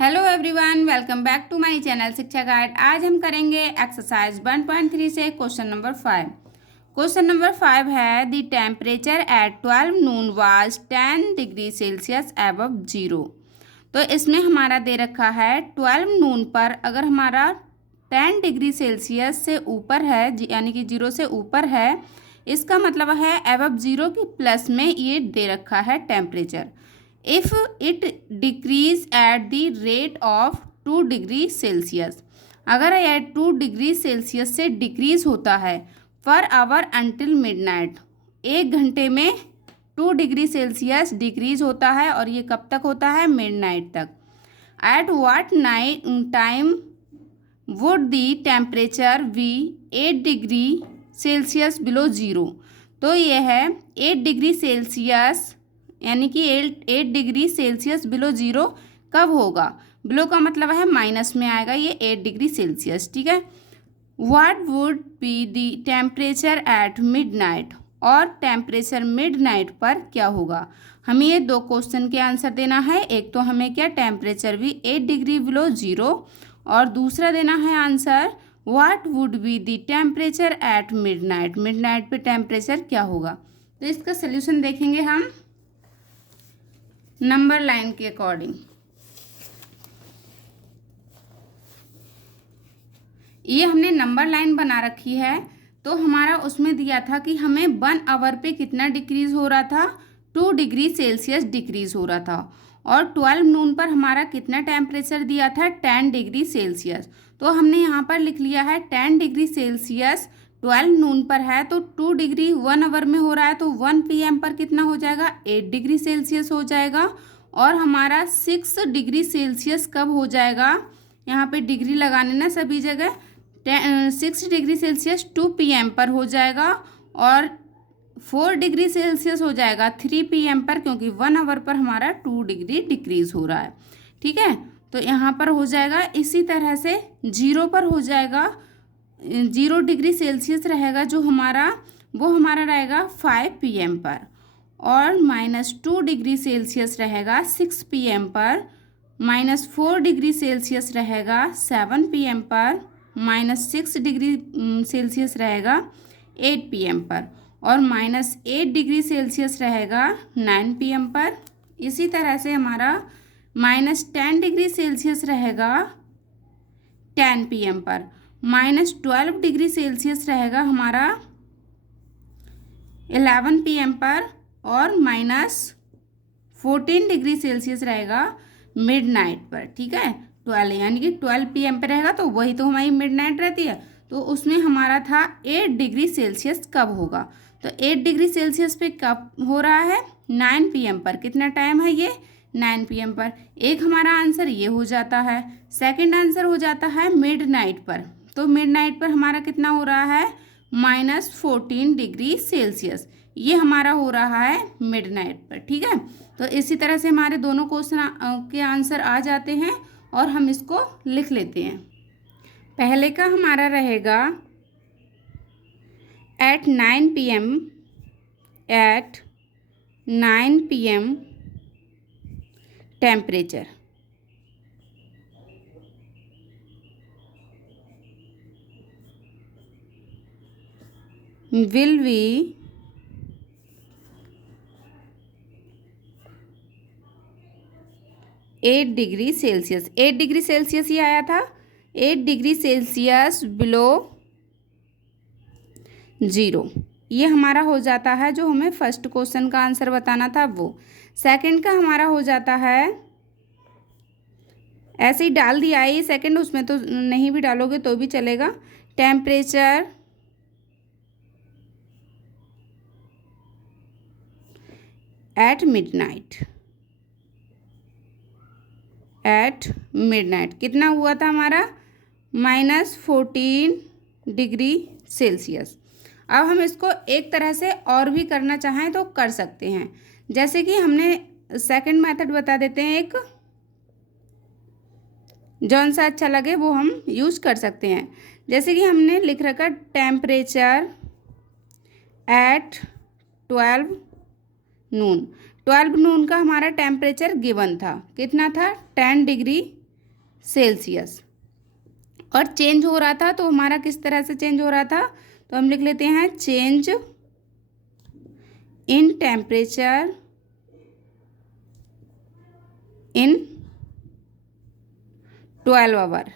Hello everyone, welcome back to my channel Shiksha Guide. आज हम करेंगे एक्सरसाइज 1.3 से क्वेश्चन नंबर 5। क्वेश्चन नंबर 5 है the temperature at 12 Noon was 10 degree Celsius above zero. तो इसमें हमारा दे रखा है 12 नून पर अगर हमारा 10 डिग्री सेल्सियस से ऊपर है, यानी कि जीरो से ऊपर है, इसका मतलब है एबव जीरो की प्लस में ये दे रखा है temperature. If it decrease at the rate of 2 degree Celsius, अगर यह 2 डिग्री सेल्सियस से डिक्रीज होता है पर आवर अंटिल मिडनाइट, 1 घंटे में 2 डिग्री सेल्सियस डिक्रीज होता है और ये कब तक होता है? मिडनाइट तक। At what night time would the temperature be 8 degree Celsius below zero. तो यह है 8 डिग्री सेल्सियस, यानी कि 8 डिग्री सेल्सियस बिलो ज़ीरो कब होगा? बिलो का मतलब है माइनस में आएगा ये 8 डिग्री सेल्सियस, ठीक है। What would be the temperature at midnight, और टेम्परेचर मिडनाइट पर क्या होगा? हमें ये 2 क्वेश्चन के आंसर देना है। एक तो हमें क्या, टेम्परेचर भी 8 डिग्री बिलो ज़ीरो, और दूसरा देना है answer what would be the temperature at midnight, midnight पे टेम्परेचर क्या होगा। तो इसका सोल्यूशन देखेंगे हम नंबर लाइन के अकॉर्डिंग। ये हमने नंबर लाइन बना रखी है, तो हमारा उसमें दिया था कि हमें 1 आवर पे कितना डिक्रीज हो रहा था? 2 डिग्री सेल्सियस डिक्रीज हो रहा था। और 12 नून पर हमारा कितना टेम्परेचर दिया था? 10 डिग्री सेल्सियस। तो हमने यहाँ पर लिख लिया है 10 डिग्री सेल्सियस 12 नून पर है, तो 2 डिग्री 1 आवर में हो रहा है, तो 1 PM पर कितना हो जाएगा? 8 डिग्री सेल्सियस हो जाएगा। और हमारा 6 डिग्री सेल्सियस कब हो जाएगा? यहाँ पे डिग्री लगाने ना सभी जगह। 6 डिग्री सेल्सियस 2 PM पर हो जाएगा, और 4 डिग्री सेल्सियस हो जाएगा 3 PM पर, क्योंकि 1 आवर पर हमारा 2 डिग्री डिक्रीज हो रहा है, ठीक है। तो यहाँ पर हो जाएगा इसी तरह से जीरो पर हो जाएगा, 0 डिग्री सेल्सियस रहेगा जो हमारा, वो हमारा रहेगा 5 PM पर, और -2 डिग्री सेल्सियस रहेगा 6 PM पर, -4 डिग्री सेल्सियस रहेगा 7 PM पर, -6 डिग्री सेल्सियस रहेगा 8 PM पर, और -8 डिग्री सेल्सियस रहेगा 9 PM पर। इसी तरह से हमारा -10 डिग्री सेल्सियस रहेगा 10 PM पर, -12 डिग्री सेल्सियस रहेगा हमारा 11 PM पर, और -14 डिग्री सेल्सियस रहेगा मिडनाइट पर, ठीक है। 12 यानी कि 12 PM पर रहेगा, तो वही तो हमारी मिडनाइट रहती है। तो उसमें हमारा था 8 डिग्री सेल्सियस कब होगा? तो 8 डिग्री सेल्सियस पे कब हो रहा है? 9 PM पर। कितना टाइम है ये? 9 PM पर। एक हमारा आंसर ये हो जाता है। सेकंड आंसर हो जाता है मिडनाइट पर। तो मिडनाइट पर हमारा कितना हो रहा है? -14 डिग्री सेल्सियस। ये हमारा हो रहा है मिडनाइट पर, ठीक है। तो इसी तरह से हमारे दोनों क्वेश्चन के आंसर आ जाते हैं, और हम इसको लिख लेते हैं। पहले का हमारा रहेगा at 9 PM, at 9 PM temperature will be 8 degree Celsius. 8 degree Celsius ही आया था, 8 डिग्री सेल्सियस बिलो ज़ीरो। ये हमारा हो जाता है, जो हमें फर्स्ट क्वेश्चन का आंसर बताना था वो। सेकंड का हमारा हो जाता है, ऐसे ही डाल दिया है ये सेकंड, उसमें तो नहीं भी डालोगे तो भी चलेगा। Temperature at midnight, at midnight कितना हुआ था हमारा? -14 डिग्री सेल्सियस। अब हम इसको एक तरह से और भी करना चाहें तो कर सकते हैं। जैसे कि हमने सेकंड मेथड बता देते हैं, एक जौन सा अच्छा लगे वो हम यूज़ कर सकते हैं। जैसे कि हमने लिख रखा टेम्परेचर एट 12 नून। 12 नून का हमारा टेम्परेचर गिवन था, कितना था? 10 डिग्री सेल्सियस। और चेंज हो रहा था तो हमारा किस तरह से चेंज हो रहा था, तो हम लिख लेते हैं change in temperature in 12 hour.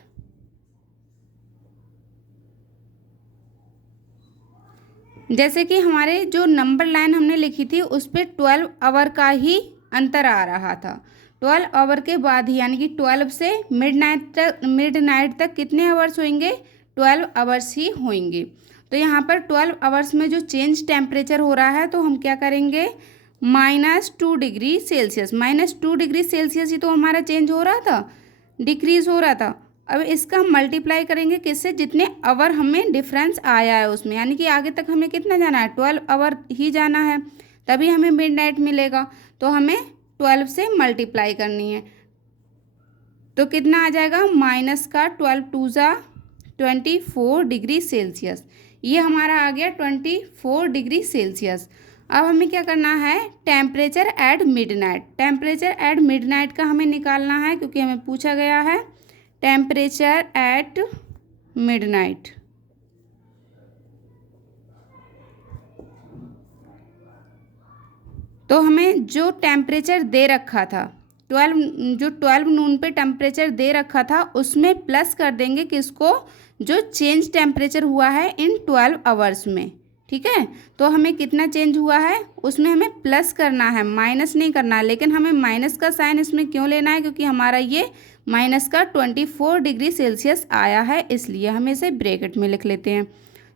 जैसे कि हमारे जो नंबर लाइन हमने लिखी थी उस पर 12 आवर का ही अंतर आ रहा था। 12 आवर के बाद ही यानी कि 12 से मिडनाइट तक कितने आवर्स होंगे, 12 आवर्स ही होंगे। तो यहाँ पर 12 आवर्स में जो चेंज टेम्परेचर हो रहा है तो हम क्या करेंगे, -2 डिग्री सेल्सियस। -2 डिग्री सेल्सियस ही तो हमारा चेंज हो रहा था, डिक्रीज हो रहा था। अब इसका मल्टीप्लाई करेंगे किससे, जितने आवर हमें डिफरेंस आया है उसमें, यानी कि आगे तक हमें कितना जाना है, 12 आवर ही जाना है, तभी हमें मिडनाइट मिलेगा। तो हमें 12 से मल्टीप्लाई करनी है। तो कितना आ जाएगा, माइनस का 12 टू ज़ा 24 डिग्री सेल्सियस। ये हमारा आ गया 24 डिग्री सेल्सियस। अब हमें क्या करना है, temperature at midnight. Temperature at midnight का हमें निकालना है क्योंकि हमें पूछा गया है टेम्परेचर एट मिडनाइट। तो हमें जो टेम्परेचर दे रखा था 12 नून पे टेम्परेचर दे रखा था उसमें प्लस कर देंगे किसको, जो चेंज टेम्परेचर हुआ है इन 12 आवर्स में। ठीक है, तो हमें कितना चेंज हुआ है उसमें हमें प्लस करना है, माइनस नहीं करना है। लेकिन हमें माइनस का साइन इसमें क्यों लेना है, क्योंकि हमारा ये माइनस का 24 डिग्री सेल्सियस आया है, इसलिए हम इसे ब्रैकेट में लिख लेते हैं।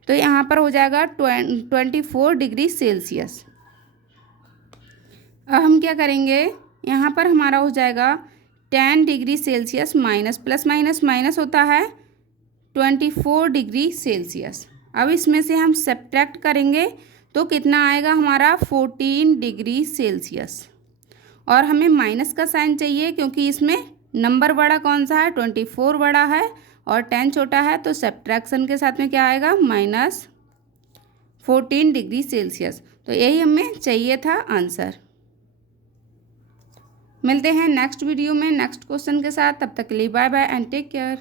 तो यहाँ पर हो जाएगा 24 डिग्री सेल्सियस। अब हम क्या करेंगे, यहाँ पर हमारा हो जाएगा 10 degree Celsius minus plus minus minus होता है 24 डिग्री सेल्सियस। अब इसमें से हम सब्ट्रैक्ट करेंगे तो कितना आएगा हमारा 14 डिग्री सेल्सियस। और हमें माइनस का साइन चाहिए क्योंकि इसमें नंबर बड़ा कौन सा है, 24 बड़ा है और 10 छोटा है। तो सब्ट्रैक्शन के साथ में क्या आएगा, -14 डिग्री सेल्सियस। तो यही हमें चाहिए था आंसर। मिलते हैं नेक्स्ट वीडियो में नेक्स्ट क्वेश्चन के साथ, तब तक के लिए bye bye and take care.